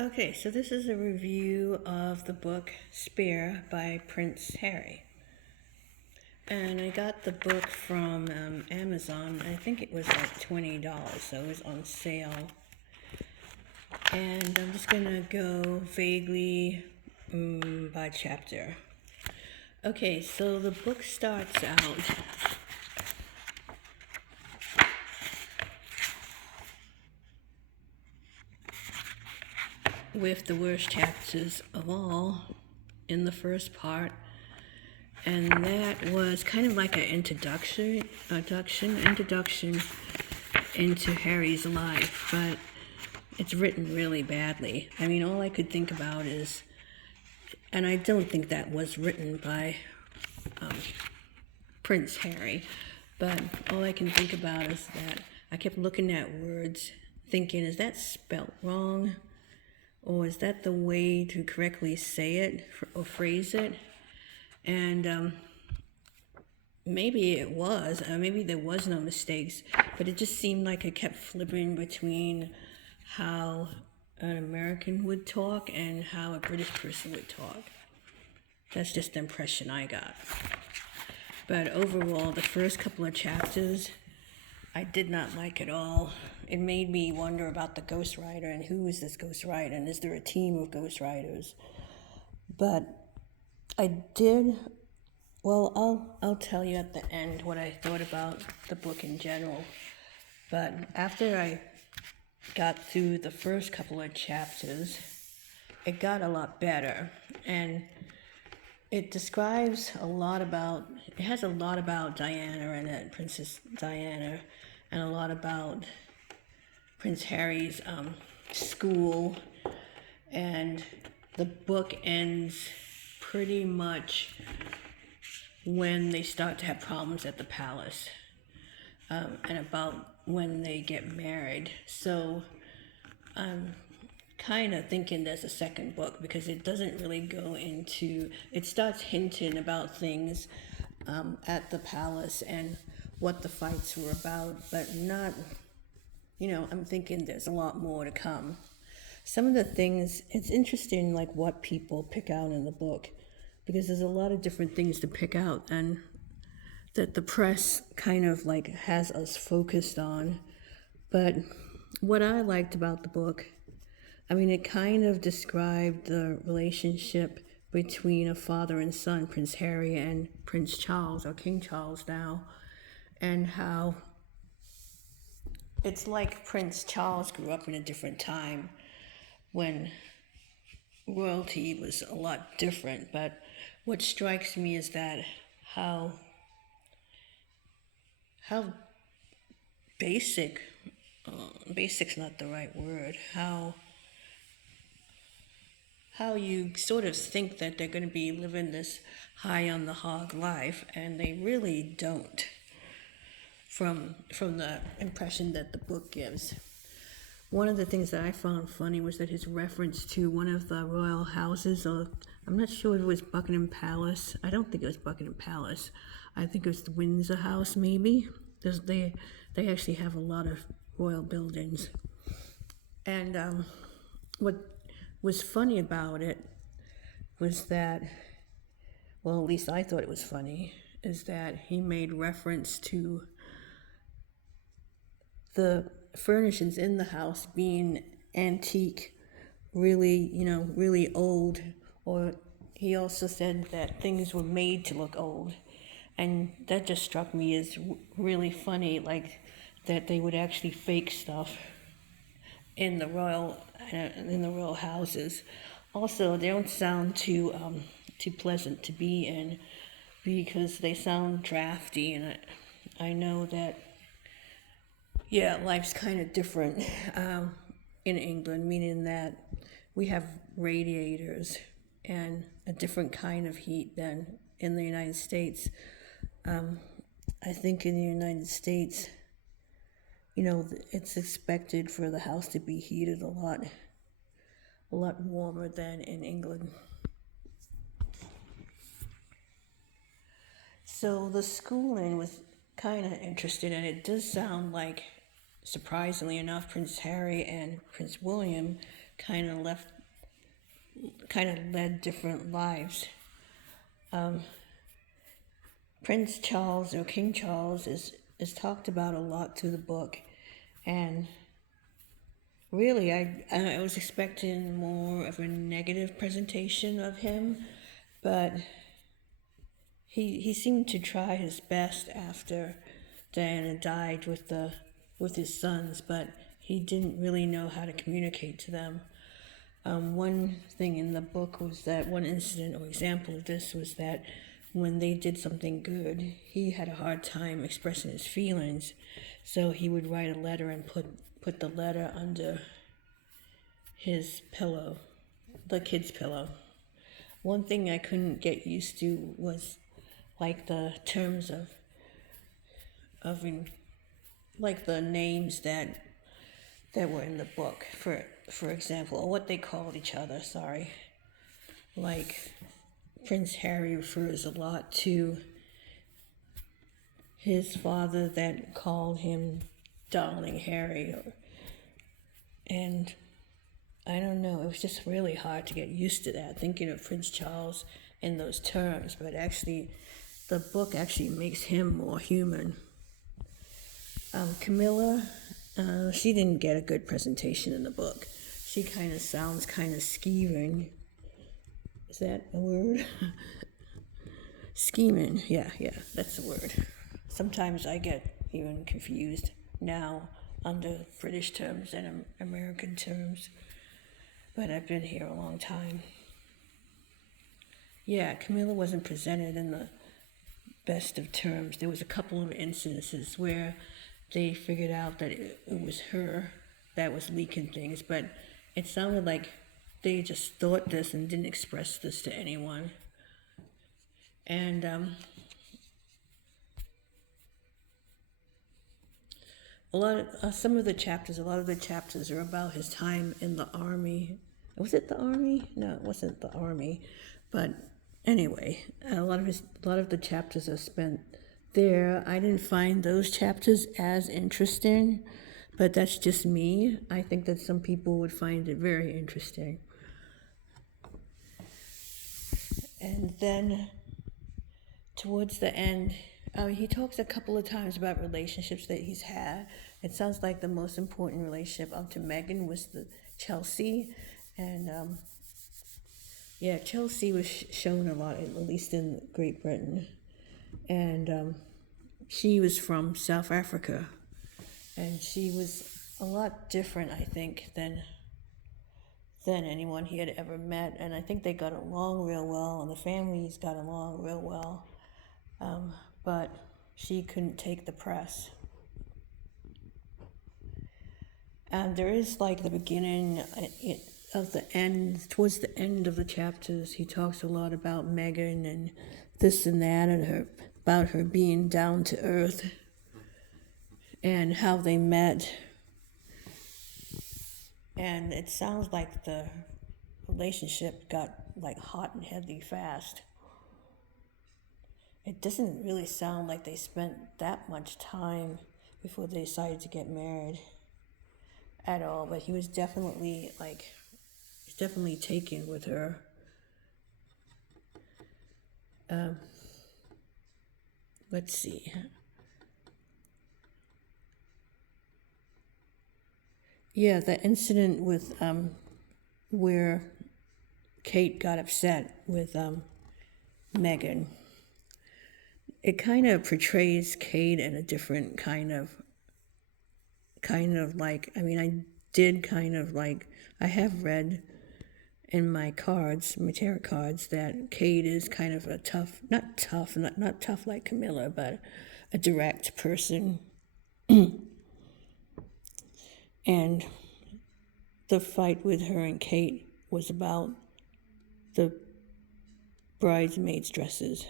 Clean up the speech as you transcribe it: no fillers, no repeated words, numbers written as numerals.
Okay, so this is a review of the book Spare by Prince Harry. And I got the book from Amazon. I think it was like $20, so it was on sale. And I'm just gonna go vaguely by chapter. Okay, so the book starts out with the worst chapters of all in the first part, and that was kind of like an introduction into Harry's life, but it's written really badly. I mean, all I could think about is, and I don't think that was written by Prince Harry, but all I can think about is that I kept looking at words, thinking, is that spelt wrong? Or is that the way to correctly say it or phrase it? And maybe it was, maybe there was no mistakes, but it just seemed like it kept flipping between how an American would talk and how a British person would talk. That's just the impression I got. But overall, the first couple of chapters, I did not like at all. It made me wonder about the ghostwriter and who is this ghostwriter and is there a team of ghostwriters? But I did, well, I'll tell you at the end what I thought about the book in general. But after I got through the first couple of chapters, it got a lot better. And it describes a lot about, it has a lot about Diana in it, Princess Diana, and a lot about Prince Harry's school. And the book ends pretty much when they start to have problems at the palace, and about when they get married. So I'm kind of thinking there's a second book because it doesn't really go into, it starts hinting about things at the palace and what the fights were about, but not, I'm thinking there's a lot more to come. Some of the things, it's interesting like what people pick out in the book, because there's a lot of different things to pick out and that the press kind of like has us focused on. But what I liked about the book, I mean, it kind of described the relationship between a father and son, Prince Harry and Prince Charles, or King Charles now, and how it's like Prince Charles grew up in a different time when royalty was a lot different. But what strikes me is that how how basic, basic's not the right word, how you sort of think that they're going to be living this high on the hog life, and they really don't, from the impression that the book gives. One of the things that I found funny was that his reference to one of the royal houses, or I'm not sure if it was Buckingham Palace. I don't think it was Buckingham Palace. I think it was the Windsor House, maybe. They actually have a lot of royal buildings. And what was funny about it was that, well, at least I thought it was funny, is that he made reference to the furnishings in the house being antique, really, really old. Or he also said that things were made to look old. And that just struck me as really funny, like that they would actually fake stuff in the royal houses. Also, they don't sound too pleasant to be in because they sound drafty, and I know that, yeah, life's kind of different in England, meaning that we have radiators and a different kind of heat than in the United States. I think in the United States, it's expected for the house to be heated a lot warmer than in England. So the schooling was kind of interesting, and it does sound like, surprisingly enough, Prince Harry and Prince William kind of led different lives. Prince Charles, or King Charles, is talked about a lot through the book, and really, I was expecting more of a negative presentation of him, but he seemed to try his best after Diana died with his sons, but he didn't really know how to communicate to them. One thing in the book was that one incident or example of this was that when they did something good, he had a hard time expressing his feelings, so he would write a letter and put the letter under his pillow, the kid's pillow. One thing I couldn't get used to was like the terms like the names that were in the book, for example, or what they called each other, sorry. Like, Prince Harry refers a lot to his father that called him Darling Harry, and I don't know, it was just really hard to get used to that, thinking of Prince Charles in those terms, but actually, the book actually makes him more human. Camilla, she didn't get a good presentation in the book. She kind of sounds kind of scheming. Is that a word? Scheming, yeah, that's the word. Sometimes I get even confused now under British terms and American terms, but I've been here a long time. Yeah, Camilla wasn't presented in the best of terms. There was a couple of instances where they figured out that it was her that was leaking things, but it sounded like they just thought this and didn't express this to anyone. And a lot of the chapters are about his time in the army. Was it the army? No, it wasn't the army. But anyway, a lot of the chapters are spent there. I didn't find those chapters as interesting, but that's just me. I think that some people would find it very interesting. And then towards the end, he talks a couple of times about relationships that he's had. It sounds like the most important relationship up to Meghan was the Chelsea, and Chelsea was shown a lot, at least in Great Britain, and she was from South Africa, and she was a lot different, I think, than anyone he had ever met, and I think they got along real well, and the families got along real well, but she couldn't take the press. And there is like the beginning of the end, towards the end of the chapters, he talks a lot about Meghan and this and that, and about her being down to earth, and how they met. And it sounds like the relationship got like hot and heavy fast. It doesn't really sound like they spent that much time before they decided to get married at all, but he was definitely taken with her. Let's see. Yeah, the incident with where Kate got upset with Meghan. It kind of portrays Kate in a different kind of like, I mean, I have read in my tarot cards, that Kate is kind of a tough, not tough like Camilla, but a direct person. And the fight with her and Kate was about the bridesmaids' dresses.